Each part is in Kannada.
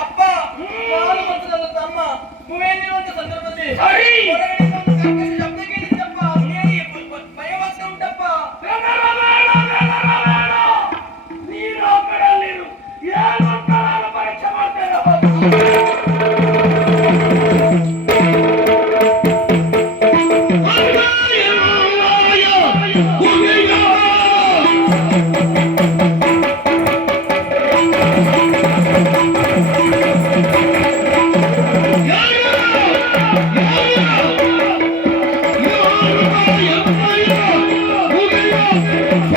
ಅಪ್ಪ ನಾನು ನನ್ನ ತಮ್ಮ ಸಂದರ್ಭದಲ್ಲಿ thank you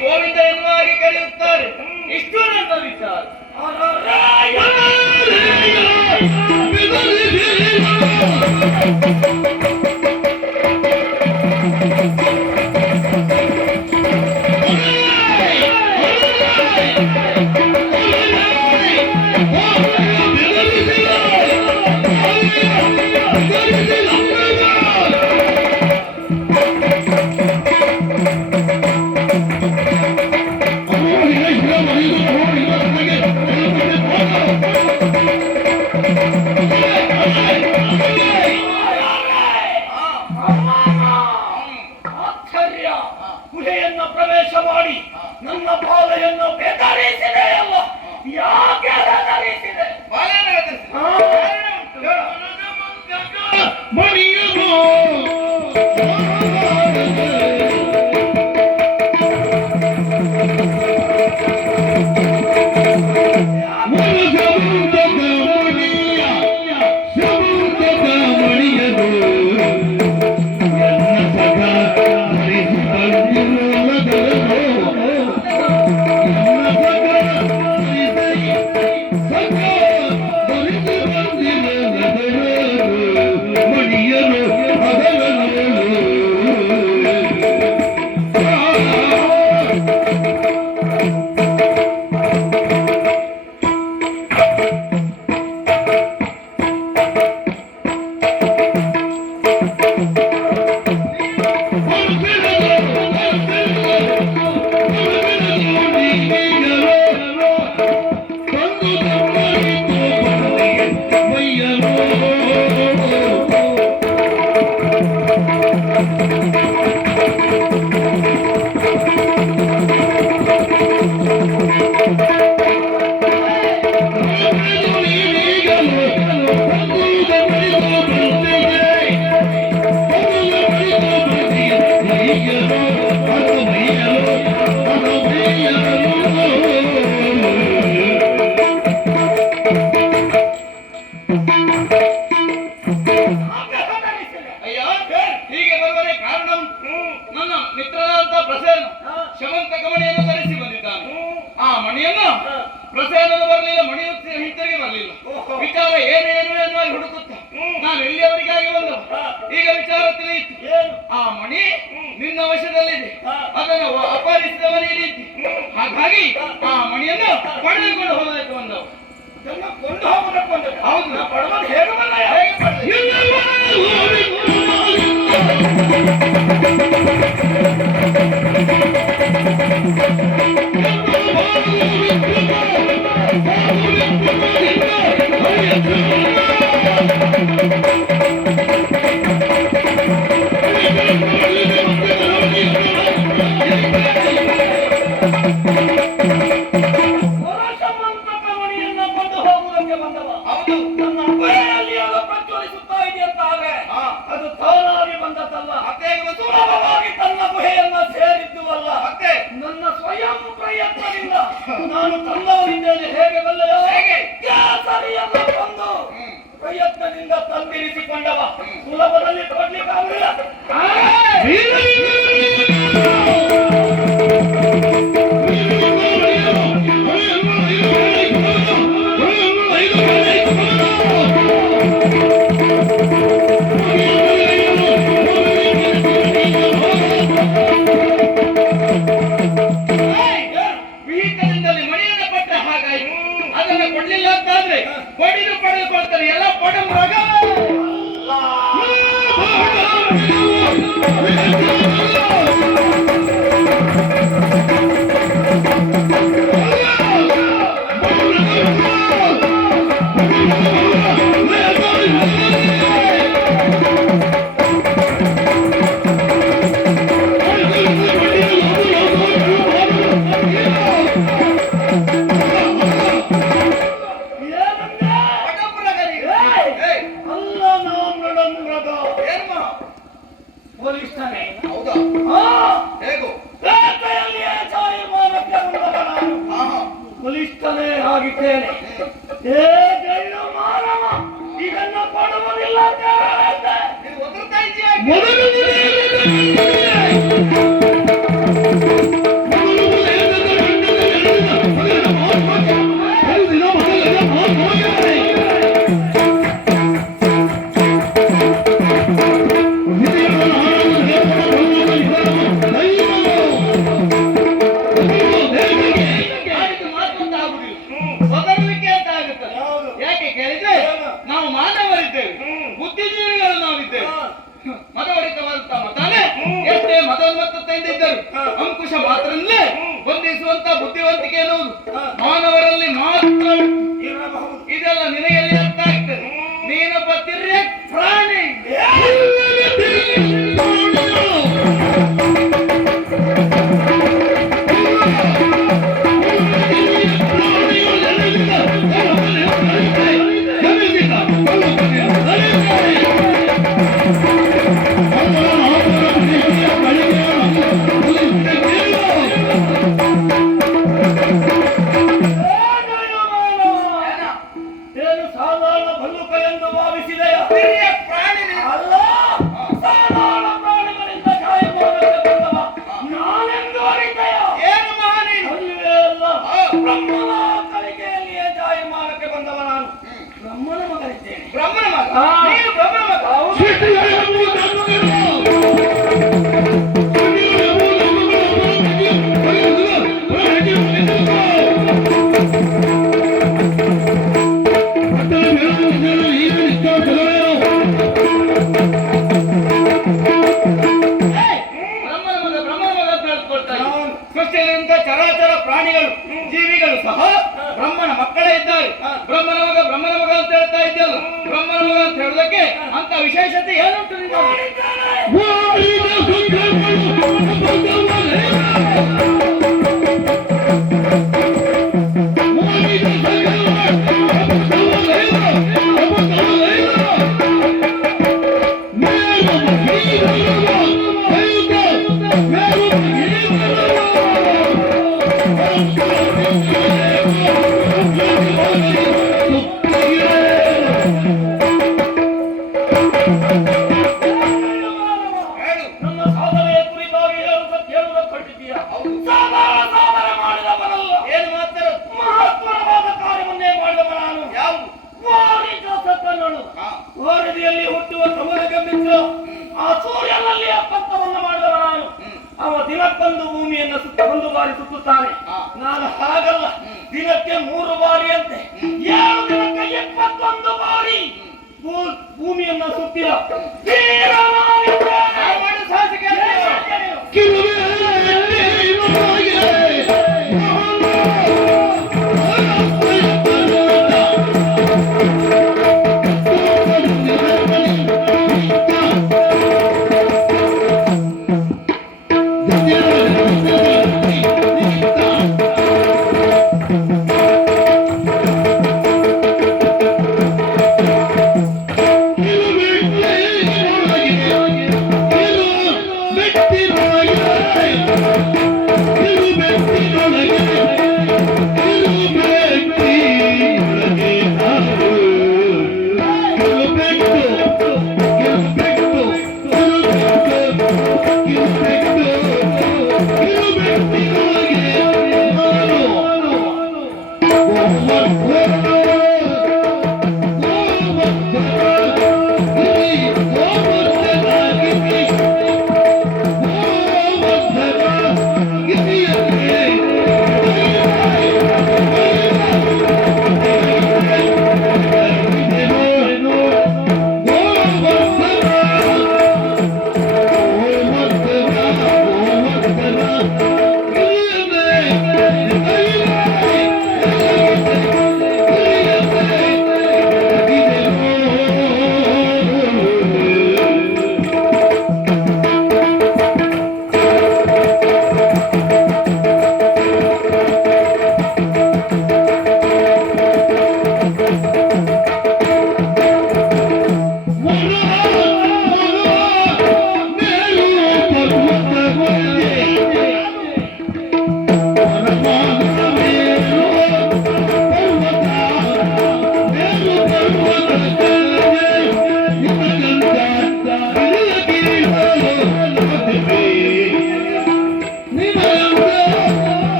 ಗೋವಿಂದ ಎನ್ನುವಾಗಿ ಕರೆಯುತ್ತಾರೆ ಇಷ್ಟು ನನ್ನ ವಿಚಾರ Thank you. ಮಿತ್ರನಾದಂತ ಪ್ರಸೇನ ಶಮಂತ ಕಮಣಿಯನ್ನು ಧರಿಸಿ ಬಂದಿದ್ದಾನೆ. ಆ ಮಣಿಯನ್ನು ಪ್ರಸೇನನು ಬರಲಿಲ್ಲ ಮಣಿ ಹಿಂತಿರುಗಿ ಬರಲಿಲ್ಲ. ವಿಚಾರ ಏನೇನು ಎನ್ನುವಲ್ಲಿ ಹುಡುಕುತ್ತ. ನಾನು ಎಲ್ಲಿಯವರಿಗಾಗಿ ಬಂದು? ಈಗ ವಿಚಾರ ತಿಳಿಯಿತು ಆ ಮಣಿ ನಿನ್ನ ವಶದಲ್ಲಿದೆ. ಅದನ್ನು ಅಪಹರಿಸಿದವನೇ ಹಾಗಾಗಿ ಆ ಮಣಿಯನ್ನು ಪಡೆದುಕೊಂಡು ಹೋಗಬೇಕು ಅಂದವು. ಕೊಂಡು ಹೋಗಬೇಕು ಅಂತ ಹೌದು. ಪಡವನು ಹೇಗೆ ಬಂದ ನನ್ನ ಅಪ್ಪಣೆಯಲ್ಲಿ ಅದು ಪ್ರಜ್ವಲಿಸುತ್ತಾ ಇದೆಯಂತಾದ್ರೆ ಅದು ತಾನಾಗಿ ಬಂದದ್ದಲ್ಲ? ಸುಲಭವಾಗಿ ತನ್ನ ಗುಹೆಯನ್ನ ಸೇರಿದ್ದು ಅಲ್ಲ ಮತ್ತೆ? ನನ್ನ ಸ್ವಯಂ ಪ್ರಯತ್ನದಿಂದ ನಾನು ತಂದವನಿದ್ದೇನೆ. ಹೇಗೆ ಬಲ್ಲೆಯೋ ಹೇಗೆ? ಕೇಸರಿಯನ್ನ ಬಂದು. ಪ್ರಯತ್ನದಿಂದ ತಂದಿರಿಸಿಕೊಂಡವ. ಸುಲಭದಲ್ಲಿ ಕೊಡ್ಲಿಕ್ಕೆ ಹಾ. ಮತವರಿತವಾದಂತ ಮತಾನೆ. ಎಷ್ಟೇ ಮತೋನ್ಮತ್ತತೆಯಿಂದ ಇದ್ದರು ಅಂಕುಶ ಮಾತ್ರಲ್ಲೇ ಹ್ಮ್. ಬಂಧಿಸುವಂತ ಬುದ್ಧಿವಂತಿಕೆ ಪ್ರಾಣಿಗಳು, ಜೀವಿಗಳು ಸಹ ಬ್ರಹ್ಮನ ಮಕ್ಕಳೇ ಇದ್ದಾರೆ. ಬ್ರಹ್ಮನ ಮಗ ಬ್ರಹ್ಮನ ಮಗ ಅಂತ ಹೇಳ್ತಾ ಇದ್ದಲ್ಲ ಬ್ರಹ್ಮನ ಮಗ ಅಂತ ಹೇಳೋದಕ್ಕೆ ಅಂತ ವಿಶೇಷತೆ ಏನುಂಟು ಮಾಡಿದವನಲ್ಲ ಏನು ಮಾಡ್ತಾರೆ ಮಹತ್ವರವಾದ ಕಾರ್ಯವನ್ನೇ ಮಾಡಿದವ ನಾನು. ಯಾವುದು? ಓರಡಿಯಲ್ಲಿ ಹುಟ್ಟುವ ಸಮುದ್ರಗಂಬಿತ್ತು ಆ ಸೂರ್ಯನಲ್ಲಿ ಅಪ್ಪತ್ತವನ್ನ ಮಾಡಿದವ ನಾನು. ಅವ ದಿನಕ್ಕೊಂದು ಭೂಮಿಯನ್ನು ಸುತ್ತ ಒಂದು ಬಾರಿ ಸುತ್ತುತ್ತಾನೆ. ನಾನು ಹಾಗಲ್ಲ. ದಿನಕ್ಕೆ ಮೂರು ಬಾರಿ ಅಂತೆ. ಏಳು ದಿನಕ್ಕೆ ಎಪ್ಪತ್ತೊಂದು ಬಾರಿ. ಭೂಮಿಯನ್ನ ಸುತ್ತಿರ